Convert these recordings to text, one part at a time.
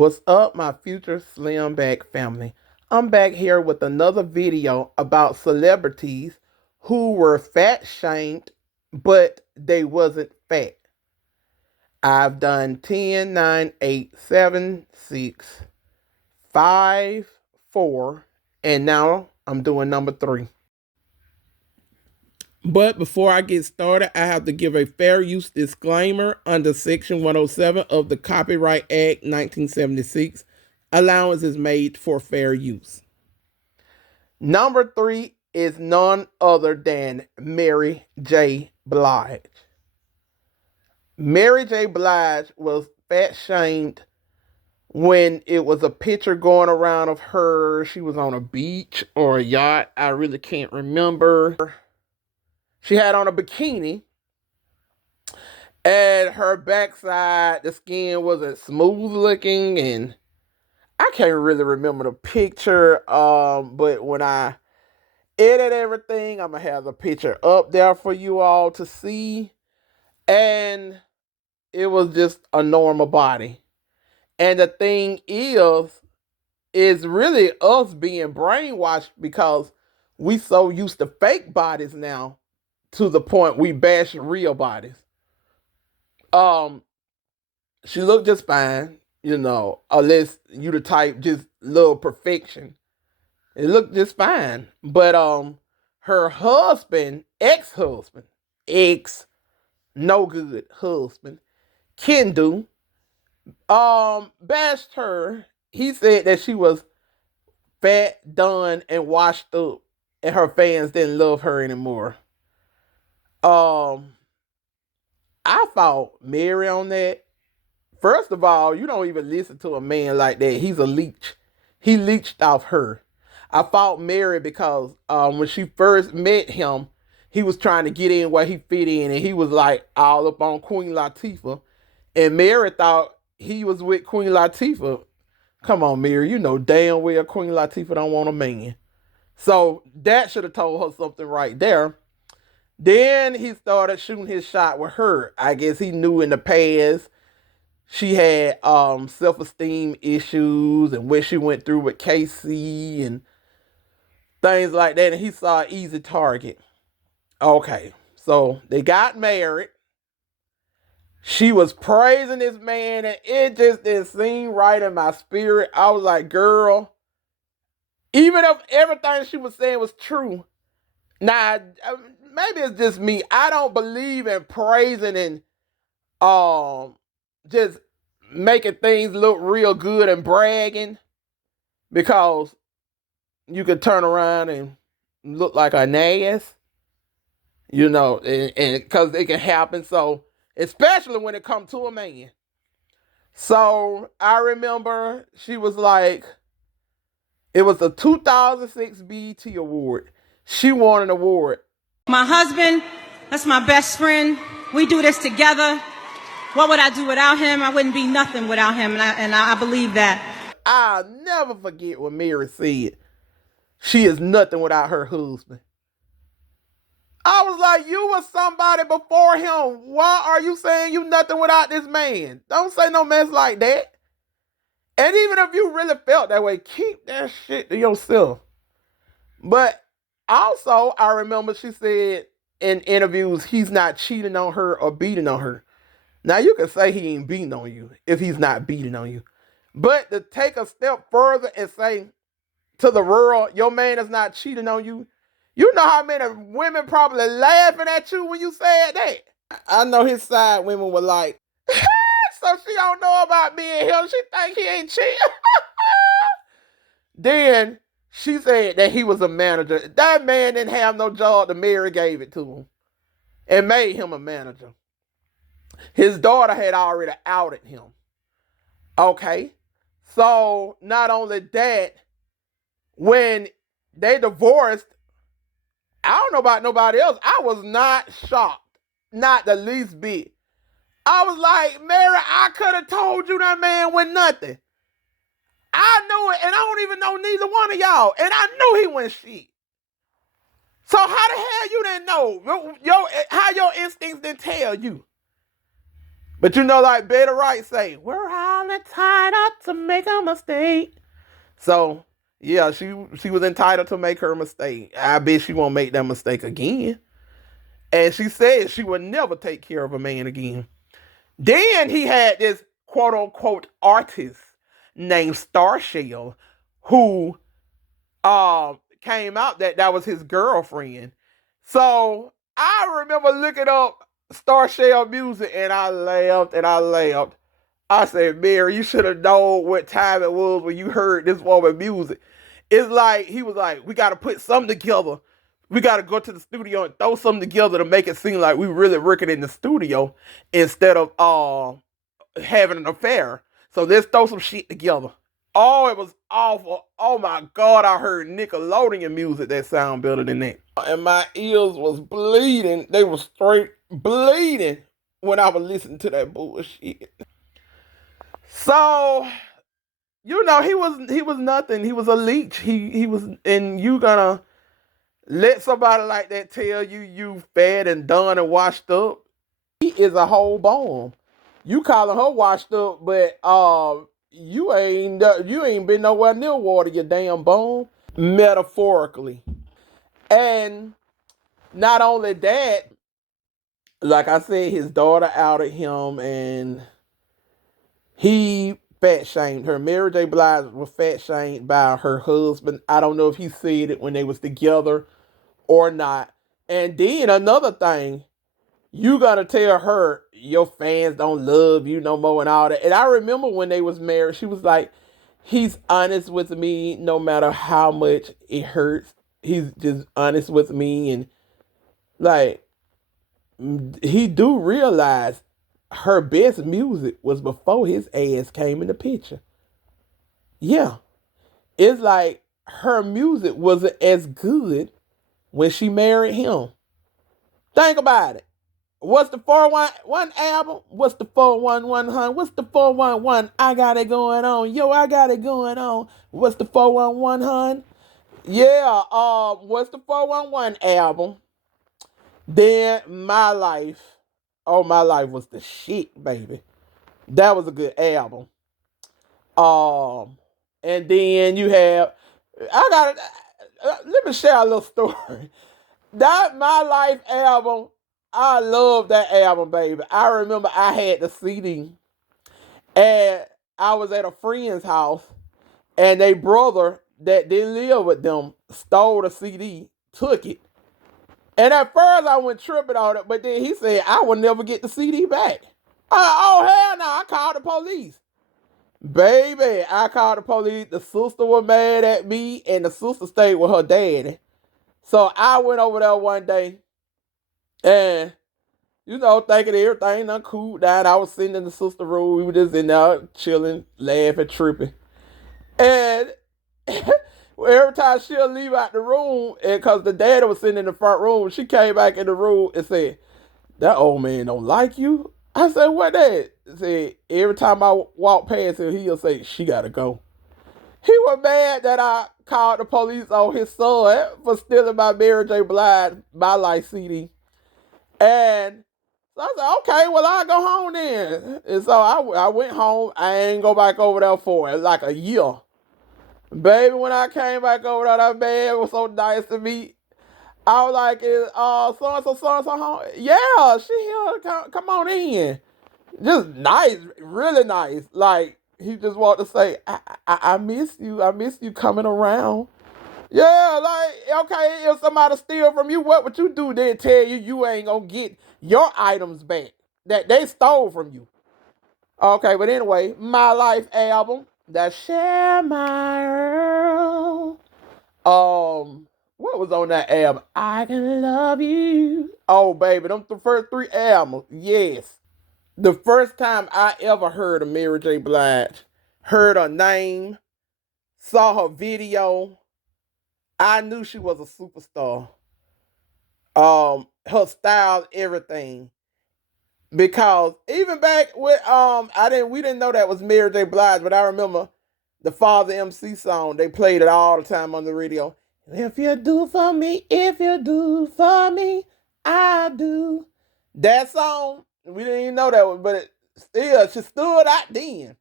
What's up, my future slim bag family? I'm back here with another video about celebrities who were fat shamed, but they wasn't fat. I've done 10, 9, 8, 7, 6, 5, 4, and now I'm doing number 3. But before I get started, I have to give a fair use disclaimer under Section 107 of the Copyright Act 1976. Allowance is made for fair use. Number 3 is none other than Mary J Blige. Mary J Blige was fat shamed when it was a picture going around of her. She was on a beach or a yacht. I really can't remember. She had on a bikini, and her backside, the skin wasn't smooth looking, and I can't really remember the picture. But when I edit everything, I'm gonna have the picture up there for you all to see. And it was just a normal body. And the thing is really us being brainwashed because we so used to fake bodies now to the point we bash real bodies. Um, she looked just fine, unless you the type just love perfection. It looked just fine. But her husband, ex-husband, ex no good husband, Kendu, bashed her. He said that she was fat, done, and washed up, and her fans didn't love her anymore. Um, I fought Mary on that. First of all, you don't even listen to a man like that. He's a leech. He leeched off her. I fought Mary because when she first met him, he was trying to get in where he fit in, and he was like all up on Queen Latifah. And Mary thought he was with Queen Latifah. Come on, Mary, you know damn well Queen Latifah don't want a man. So that should have told her something right there. Then he started shooting his shot with her. I guess he knew in the past she had self-esteem issues and what she went through with Casey and things like that. And he saw an easy target. Okay, so they got married. She was praising this man, and it just didn't seem right in my spirit. I was like, girl, even if everything she was saying was true, now maybe it's just me. I don't believe in praising and just making things look real good and bragging, because you could turn around and look like an ass, and because it can happen. So especially when it comes to a man. So I remember she was like, it was the 2006 BET Award. She won an award. My husband, that's my best friend. We do this together. What would I do without him? I wouldn't be nothing without him, and I believe that. I'll never forget what Mary said. She is nothing without her husband. I was like, you was somebody before him. Why are you saying you nothing without this man? Don't say no mess like that. And even if you really felt that way, keep that shit to yourself. But also, I remember she said in interviews, he's not cheating on her or beating on her. Now, you can say he ain't beating on you if he's not beating on you. But to take a step further and say to the world, your man is not cheating on you, you know how many women probably laughing at you when you said that? I know his side women were like, so she don't know about me and him. She think he ain't cheating. Then she said that he was a manager. That man didn't have no job. The Mary gave it to him and made him a manager. His daughter had already outed him. Okay. So not only that, when they divorced, I don't know about nobody else, I was not shocked. Not the least bit. I was like, Mary, I could have told you that man went nothing. I knew it, and I don't even know neither one of y'all. And I knew he went shit. So how the hell you didn't know? How your instincts didn't tell you? But you know, like Betty Wright say, we're all entitled to make a mistake. So yeah, she was entitled to make her mistake. I bet she won't make that mistake again. And she said she would never take care of a man again. Then he had this quote unquote artist named Starshell who came out that was his girlfriend. So I remember looking up Starshell music and I laughed and I laughed. I said, Mary, you should have known what time it was when you heard this woman music. It's like he was like, we gotta put something together. We gotta go to the studio and throw something together to make it seem like we really working in the studio instead of having an affair. So let's throw some shit together. Oh, it was awful. Oh my God, I heard Nickelodeon music that sound better than that. And my ears was bleeding. They were straight bleeding when I was listening to that bullshit. So, you know, he was nothing. He was a leech. He was, and you gonna let somebody like that tell you fed and done and washed up. He is a whole bomb. You calling her washed up, but you ain't been nowhere near water, you damn bum. Metaphorically. And not only that, like I said, his daughter outed him and he fat shamed her. Mary J. Blige was fat shamed by her husband. I don't know if he said it when they was together or not. And then another thing, you gotta tell her your fans don't love you no more and all that. And I remember when they was married, she was like, he's honest with me no matter how much it hurts. He's just honest with me and like he do realize her best music was before his ass came in the picture. Yeah. It's like her music wasn't as good when she married him. Think about it. What's the 411 album? What's the 411, hun? What's the 411? I got it going on. Yo, I got it going on. What's the 411, hun? Yeah, what's the 411 album? Then My Life. Oh, My Life was the shit, baby. That was a good album. Um, and then you have, I got let me share a little story. That My Life album, I love that album, baby. I remember I had the CD and I was at a friend's house and they brother that didn't live with them stole the CD, took it. And at first I went tripping on it, but then he said I would never get the CD back. Oh hell no, I called the police. Baby, I called the police. The sister was mad at me and the sister stayed with her daddy. So I went over there one day and thinking everything done cooled down. I was sitting in the sister room. We were just in there chilling, laughing, tripping. And every time she'll leave out the room, and because the daddy was sitting in the front room, she came back in the room and said, that old man don't like you. I said, what that? He said, every time I walk past him, he'll say, she gotta go. He was mad that I called the police on his son for stealing my Mary J. Blige My Life CD. And so I said, okay, well, I'll go home then. And so I went home. I ain't go back over there for it. Like a year. Baby, when I came back over there, that man was so nice to me. I was like, so-and-so home? Yeah, she here. Come on in. Just nice, really nice. Like, he just wanted to say, I miss you. I miss you coming around. Yeah, like, okay, if somebody steal from you, what would you do then? Tell you ain't gonna get your items back that they stole from you. Okay, but anyway, My Life album, that Share My World. What was on that album? I Can Love You. Oh, baby, them the first three albums, yes. The first time I ever heard of Mary J. Blige, heard her name, saw her video, I knew she was a superstar. Her style, everything. Because even back with we didn't know that was Mary J. Blige, but I remember the Father MC song. They played it all the time on the radio. If you do for me, if you do for me, I do. That song, we didn't even know that one, but yeah, she stood out then.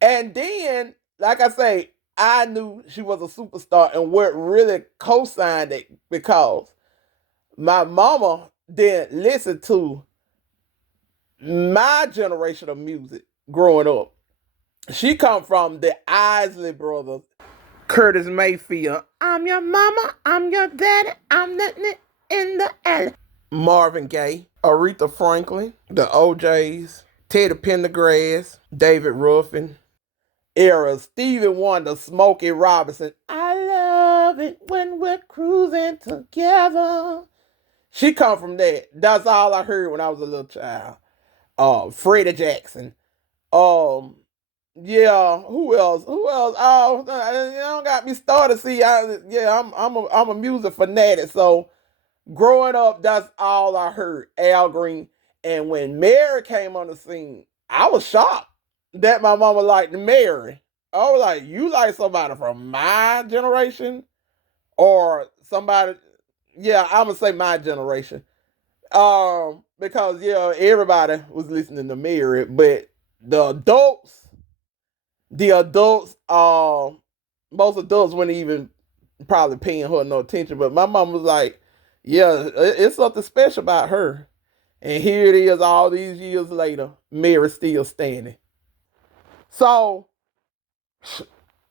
And then, like I say, I knew she was a superstar, and what really co-signed it because my mama didn't listen to my generation of music growing up. She come from the Isley Brothers, Curtis Mayfield. I'm your mama, I'm your daddy, I'm nothing in the alley. Marvin Gaye, Aretha Franklin, the OJs, Teddy Pendergrass, David Ruffin, era, Stevie Wonder, Smokey Robinson. I love it when we're cruising together. She come from that. That's all I heard when I was a little child. Freddie Jackson. Um, yeah. Who else? Who else? Oh, you don't got me started. See, I'm a music fanatic. So growing up, that's all I heard. Al Green. And when Mary came on the scene, I was shocked that my mama liked Mary. I was like, you like somebody from my generation or somebody? Yeah, I'm gonna say my generation. Because yeah, everybody was listening to Mary, but the adults, the adults, most adults weren't even probably paying her no attention. But my mom was like, yeah, it's something special about her. And here it is, all these years later, Mary still standing. So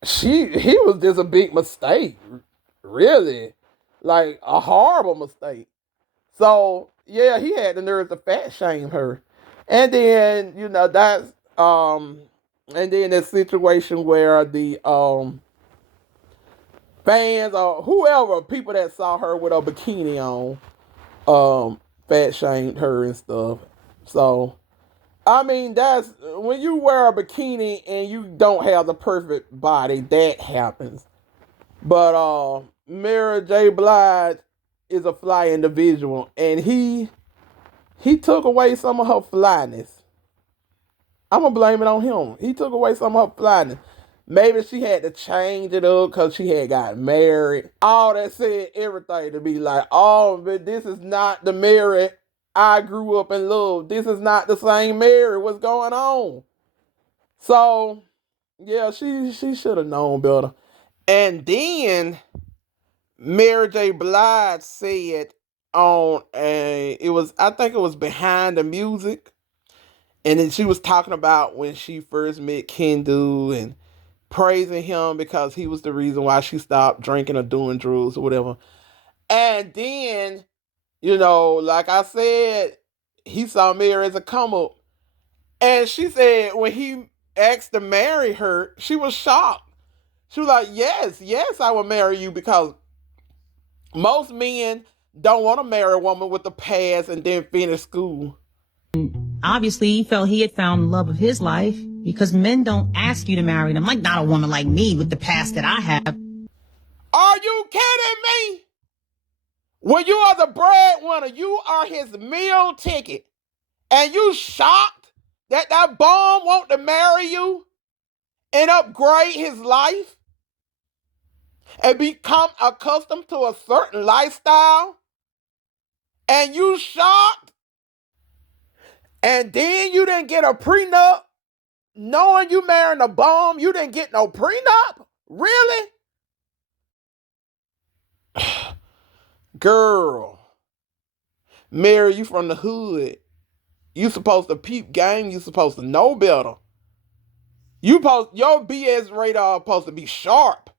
he was just a big mistake, really, like a horrible mistake. So yeah, he had the nerve to fat shame her, and then that's and then the situation where the fans or whoever people that saw her with a bikini on fat shamed her and stuff. So I mean, that's when you wear a bikini and you don't have the perfect body, that happens. But Mary J. Blige is a fly individual, and he took away some of her flyness. I'm gonna blame it on him. He took away some of her flyness. Maybe she had to change it up because she had got married. All that said, everything to be like, oh, but this is not the Mary I grew up and loved. This is not the same Mary. What's going on? So yeah, she should have known better. And then Mary J. Blige said on a it was I think it was Behind the Music, and then she was talking about when she first met Kendu and praising him because he was the reason why she stopped drinking or doing drugs or whatever. And then, like I said, he saw Mary as a come up. And she said when he asked to marry her, she was shocked. She was like, yes, yes, I will marry you because most men don't want to marry a woman with a past and then finish school. Obviously, he felt he had found the love of his life because men don't ask you to marry them. Like, not a woman like me with the past that I have. Are you kidding me? When you are the breadwinner, you are his meal ticket, and you shocked that that bum want to marry you and upgrade his life and become accustomed to a certain lifestyle, and you shocked, and then you didn't get a prenup knowing you marrying a bum. You didn't get no prenup? Really? Girl, Mary, you from the hood. You supposed to peep game. You supposed to know better. Your BS radar supposed to be sharp.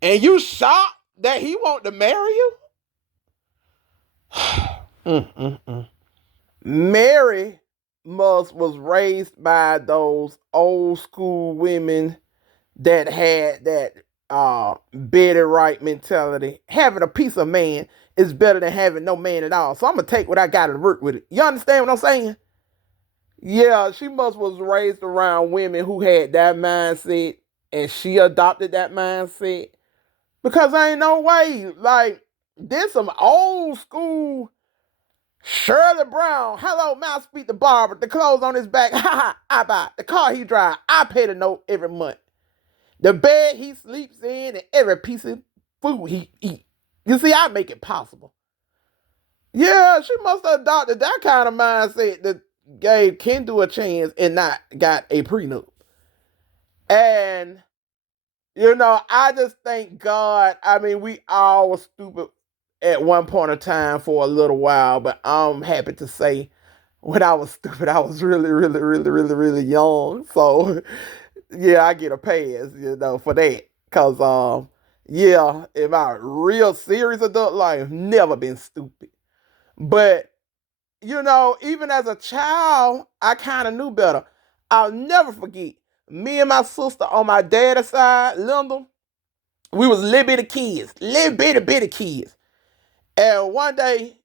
And you shocked that he want to marry you? Mary was raised by those old school women that had that Betty Wright mentality. Having a piece of man is better than having no man at all. So I'm gonna take what I got and work with it. You understand what I'm saying? Yeah, she was raised around women who had that mindset, and she adopted that mindset. Because there ain't no way. Like, there's some old school Shirley Brown. Hello, Mouse Speak the barber. The clothes on his back. Ha ha. I buy. The car he drive. I pay the note every month. The bed he sleeps in and every piece of food he eat. You see, I make it possible. Yeah, she must have adopted that kind of mindset. gave Kendall a chance and not got a prenup. And I just thank God. I mean, we all were stupid at one point in time for a little while, but I'm happy to say when I was stupid, I was really, really, really, really, really young. So yeah, I get a pass, for that. Cause yeah, in my real serious adult life, never been stupid. But even as a child, I kind of knew better. I'll never forget me and my sister on my dad's side, Linda. We was little bitty kids, little bitty kids. And one day,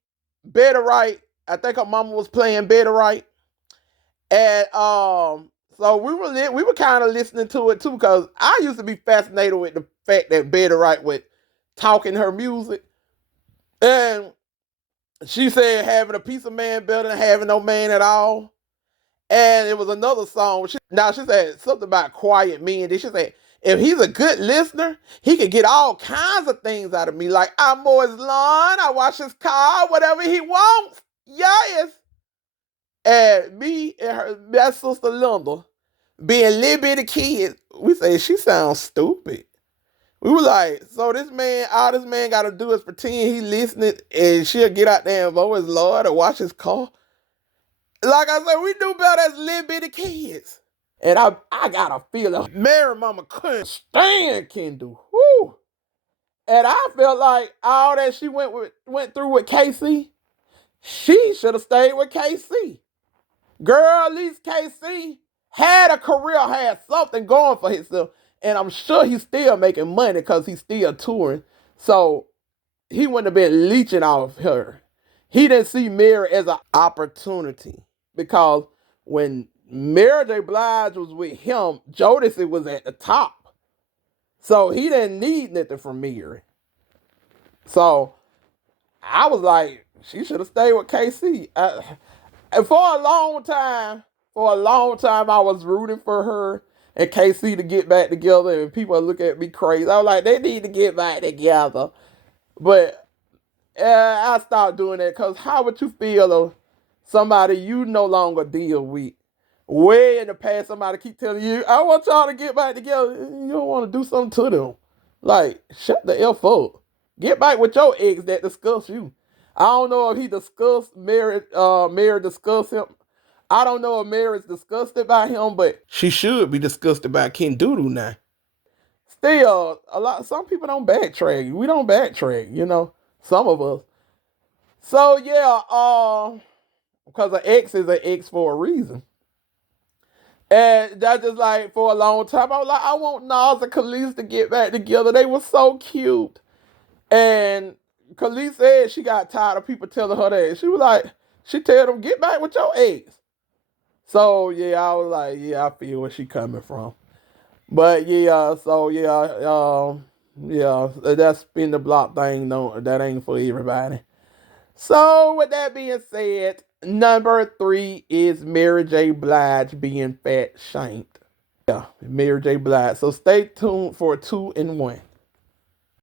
Better Right, I think her mama was playing Better Right, and so we were kind of listening to it too because I used to be fascinated with the fact that Better Right would talking her music, and she said having a piece of man better than having no man at all. And it was another song. Now she said something about quiet men. Then she said, if he's a good listener, he can get all kinds of things out of me. Like I mow his lawn, I wash his car, whatever he wants. Yes. And me and my sister Linda, being little bitty kids, we say she sounds stupid. We were like, so all this man gotta do is pretend he listening and she'll get out there and mow his lawn or wash his car. Like I said, we knew better as little bitty kids. And I got a feeling Mary Mama couldn't stand Kendall. Woo. And I felt like all that she went through with KC, she should have stayed with KC. Girl, at least KC had a career, had something going for himself. And I'm sure he's still making money because he's still touring. So he wouldn't have been leeching off her. He didn't see Mary as an opportunity because when Mary J. Blige was with him, Jodeci was at the top. So he didn't need nothing from Mary. So I was like, she should have stayed with KC. And for a long time, I was rooting for her and KC to get back together. And people look at me crazy. I was like, they need to get back together. But I stopped doing that because how would you feel if somebody you no longer deal with? Way in the past, somebody keep telling you, I want y'all to get back together. You don't want to do something to them. Like, shut the F up. Get back with your ex that discuss you. I don't know if he discussed Mary discussed him. I don't know if Mary's disgusted by him, but she should be disgusted by Ken Doodoo now. Still, some people don't backtrack. We don't backtrack, some of us. So yeah, because an ex is an ex for a reason. And that's just like for a long time, I was like, I want Nas and Khalees to get back together. They were so cute. And Khalees said she got tired of people telling her that. She was like, she tell them, get back with your ex. So yeah, I was like, yeah, I feel where she coming from. But yeah, so yeah, that spin the block thing, no, that ain't for everybody. So with that being said, number 3 is Mary J. Blige being fat shamed. Yeah, Mary J. Blige. So stay tuned for 2 and 1.